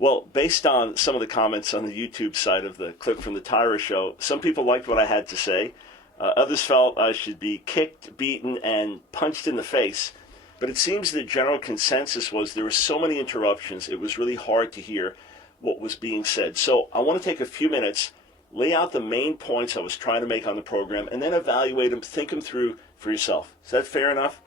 Well, based on some of the comments on the YouTube side of the clip from the Tyra Show, some people liked what I had to say. Others felt I should be kicked, beaten, and punched in the face. But it seems the general consensus was there were so many interruptions, it was really hard to hear what was being said. So I want to take a few minutes, lay out the main points I was trying to make on the program, and then evaluate them, think them through for yourself. Is that fair enough?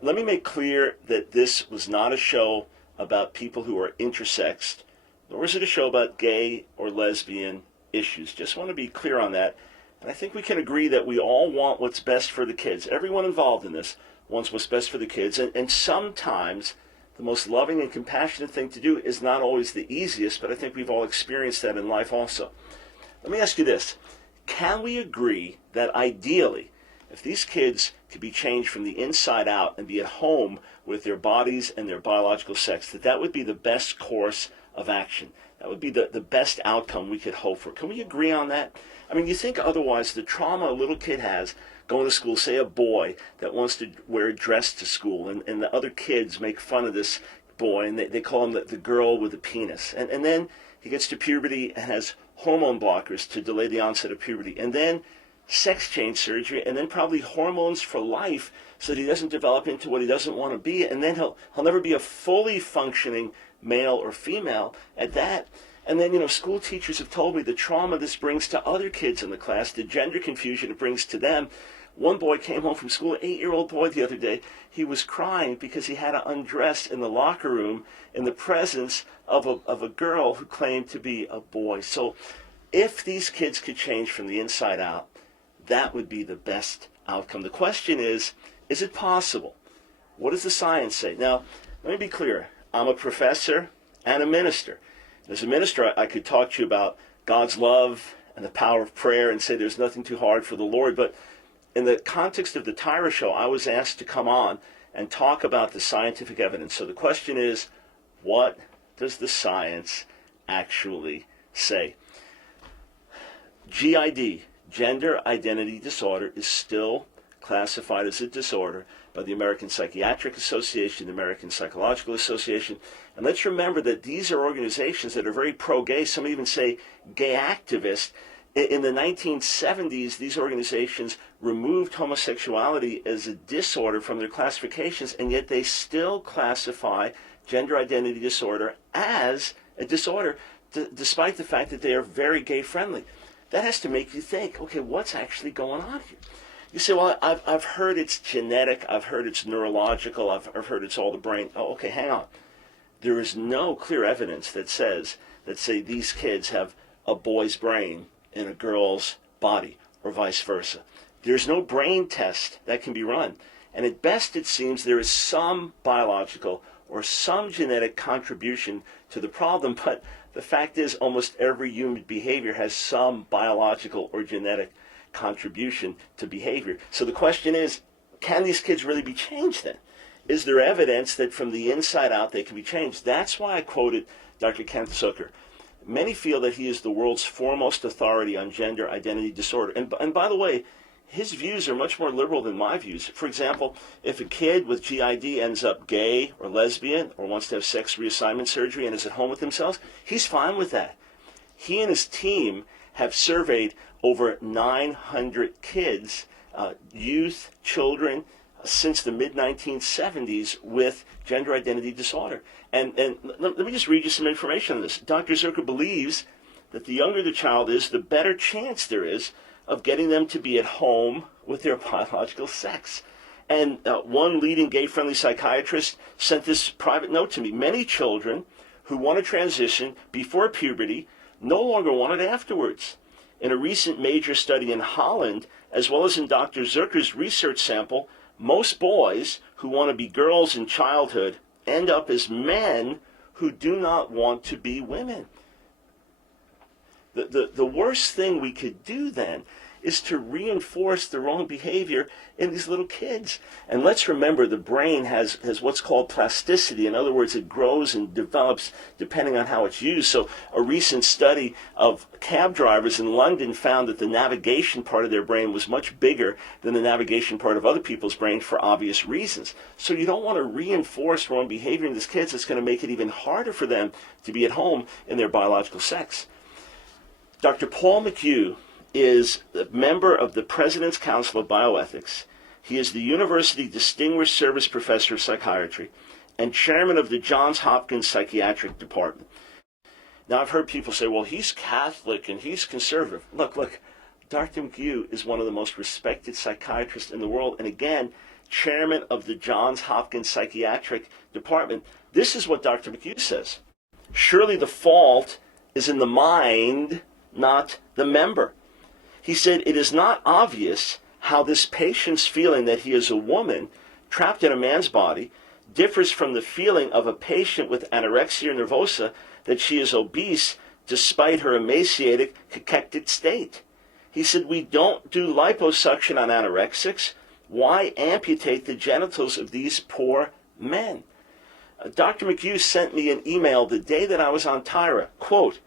Let me make clear that this was not a show about people who are intersexed, nor is it a show about gay or lesbian issues. Just want to be clear on that. And I think we can agree that we all want what's best for the kids. Everyone involved in this wants what's best for the kids. And sometimes the most loving and compassionate thing to do is not always the easiest, but I think we've all experienced that in life also. Let me ask you this. Can we agree that ideally, if these kids could be changed from the inside out and be at home with their bodies and their biological sex, that would be the best course of action? That would be the best outcome we could hope for. Can we agree on that? I mean, you think otherwise, the trauma a little kid has going to school, say a boy that wants to wear a dress to school, and the other kids make fun of this boy, and they call him the girl with the penis. And then he gets to puberty and has hormone blockers to delay the onset of puberty. And then sex change surgery, and then probably hormones for life so that he doesn't develop into what he doesn't want to be, and then he'll never be a fully functioning male or female at that. And then, school teachers have told me the trauma this brings to other kids in the class, the gender confusion it brings to them. One boy came home from school, an 8-year-old boy the other day. He was crying because he had to undress in the locker room in the presence of a girl who claimed to be a boy. So if these kids could change from the inside out, that would be the best outcome. The question is it possible? What does the science say? Now, let me be clear. I'm a professor and a minister. As a minister, I could talk to you about God's love and the power of prayer and say there's nothing too hard for the Lord. But in the context of the Tyra Show, I was asked to come on and talk about the scientific evidence. So the question is, what does the science actually say? GID, gender identity disorder, is still classified as a disorder by the American Psychiatric Association, the American Psychological Association. And let's remember that these are organizations that are very pro-gay. Some even say gay activists. In the 1970s, these organizations removed homosexuality as a disorder from their classifications, and yet they still classify gender identity disorder as a disorder, despite the fact that they are very gay-friendly. That has to make you think, okay, what's actually going on here? You say, well, I've heard it's genetic, I've heard it's neurological, I've heard it's all the brain. Oh, okay, hang on. There is no clear evidence that says that, say, these kids have a boy's brain in a girl's body, or vice versa. There's no brain test that can be run. And at best, it seems there is some biological or some genetic contribution to the problem, but the fact is almost every human behavior has some biological or genetic contribution to behavior. So the question is, can these kids really be changed then? Is there evidence that from the inside out they can be changed? That's why I quoted Dr. Kent Zucker. Many feel that he is the world's foremost authority on gender identity disorder. And by the way, his views are much more liberal than my views. For example, if a kid with GID ends up gay or lesbian or wants to have sex reassignment surgery and is at home with themselves, he's fine with that. He and his team have surveyed over 900 kids, youth, children, since the mid-1970s with gender identity disorder. And let me just read you some information on this. Dr. Zucker believes that the younger the child is, the better chance there is of getting them to be at home with their biological sex. And one leading gay-friendly psychiatrist sent this private note to me. Many children who want to transition before puberty no longer want it afterwards. In a recent major study in Holland, as well as in Dr. Zucker's research sample, most boys who want to be girls in childhood end up as men who do not want to be women. The worst thing we could do then is to reinforce the wrong behavior in these little kids. And let's remember, the brain has what's called plasticity. In other words, it grows and develops depending on how it's used. So a recent study of cab drivers in London found that the navigation part of their brain was much bigger than the navigation part of other people's brain for obvious reasons. So you don't want to reinforce wrong behavior in these kids. It's going to make it even harder for them to be at home in their biological sex. Dr. Paul McHugh is a member of the President's Council of Bioethics. He is the University Distinguished Service Professor of Psychiatry and chairman of the Johns Hopkins Psychiatric Department. Now, I've heard people say, well, he's Catholic and he's conservative. Look, Dr. McHugh is one of the most respected psychiatrists in the world, and again, chairman of the Johns Hopkins Psychiatric Department. This is what Dr. McHugh says. Surely the fault is in the mind, not the member. He said, it is not obvious how this patient's feeling that he is a woman trapped in a man's body differs from the feeling of a patient with anorexia nervosa that she is obese despite her emaciated, cachectic state. He said, we don't do liposuction on anorexics. Why amputate the genitals of these poor men? Dr. McHugh sent me an email the day that I was on Tyra. Quote,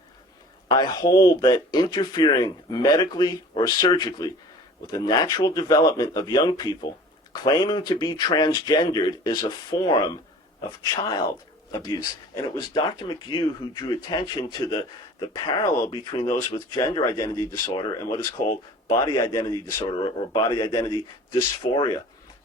I hold that interfering medically or surgically with the natural development of young people claiming to be transgendered is a form of child abuse. And it was Dr. McHugh who drew attention to the parallel between those with gender identity disorder and what is called body identity disorder or body identity dysphoria.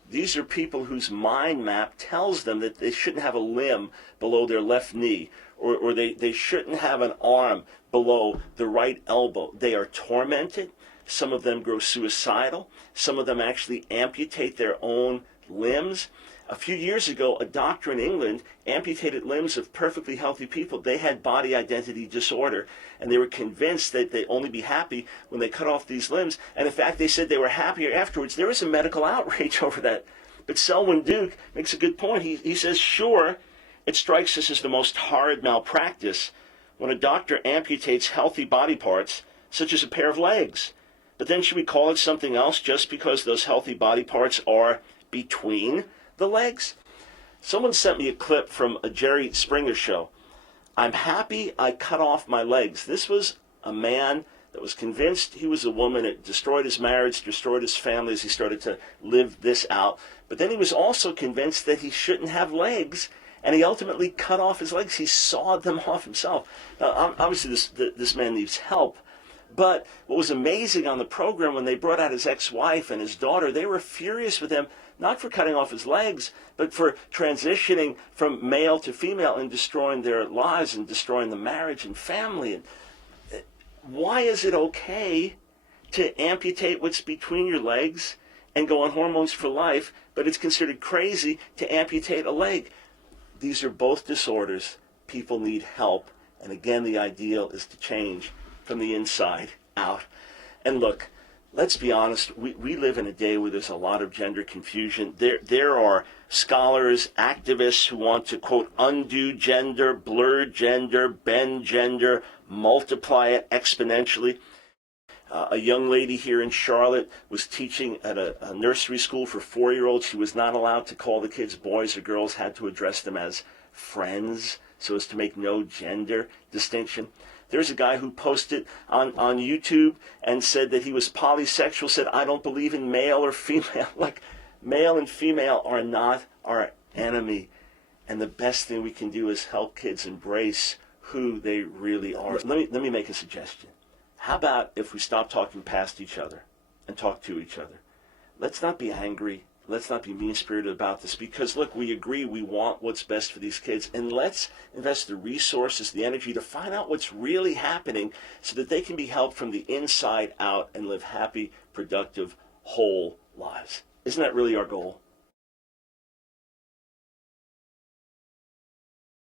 These are people whose mind map tells them that they shouldn't have a limb below their left knee, or they shouldn't have an arm below the right elbow. They are tormented. Some of them grow suicidal. Some of them actually amputate their own limbs. A few years ago, a doctor in England amputated limbs of perfectly healthy people. They had body identity disorder, and they were convinced that they'd only be happy when they cut off these limbs. And in fact, they said they were happier afterwards. There was a medical outrage over that. But Selwyn Duke makes a good point. He says, sure, it strikes us as the most horrid malpractice when a doctor amputates healthy body parts, such as a pair of legs. But then should we call it something else just because those healthy body parts are between the legs? Someone sent me a clip from a Jerry Springer show. I'm happy I cut off my legs. This was a man that was convinced he was a woman. It destroyed his marriage, destroyed his family as he started to live this out. But then he was also convinced that he shouldn't have legs, and he ultimately cut off his legs. He sawed them off himself. Now, obviously, this man needs help. But what was amazing on the program, when they brought out his ex-wife and his daughter, they were furious with him, not for cutting off his legs, but for transitioning from male to female and destroying their lives and destroying the marriage and family. And why is it okay to amputate what's between your legs and go on hormones for life, but it's considered crazy to amputate a leg? These are both disorders. People need help. And again, the ideal is to change from the inside out. And look, let's be honest, we live in a day where there's a lot of gender confusion. There are scholars, activists who want to, quote, undo gender, blur gender, bend gender, multiply it exponentially. A young lady here in Charlotte was teaching at a nursery school for 4-year-olds. She was not allowed to call the kids boys or girls, had to address them as friends so as to make no gender distinction. There's a guy who posted on YouTube and said that he was polysexual, said, I don't believe in male or female. Like, male and female are not our enemy. And the best thing we can do is help kids embrace who they really are. Let me make a suggestion. How about if we stop talking past each other and talk to each other? Let's not be angry. Let's not be mean-spirited about this, because, look, we agree we want what's best for these kids, and let's invest the resources, the energy to find out what's really happening so that they can be helped from the inside out and live happy, productive, whole lives. Isn't that really our goal?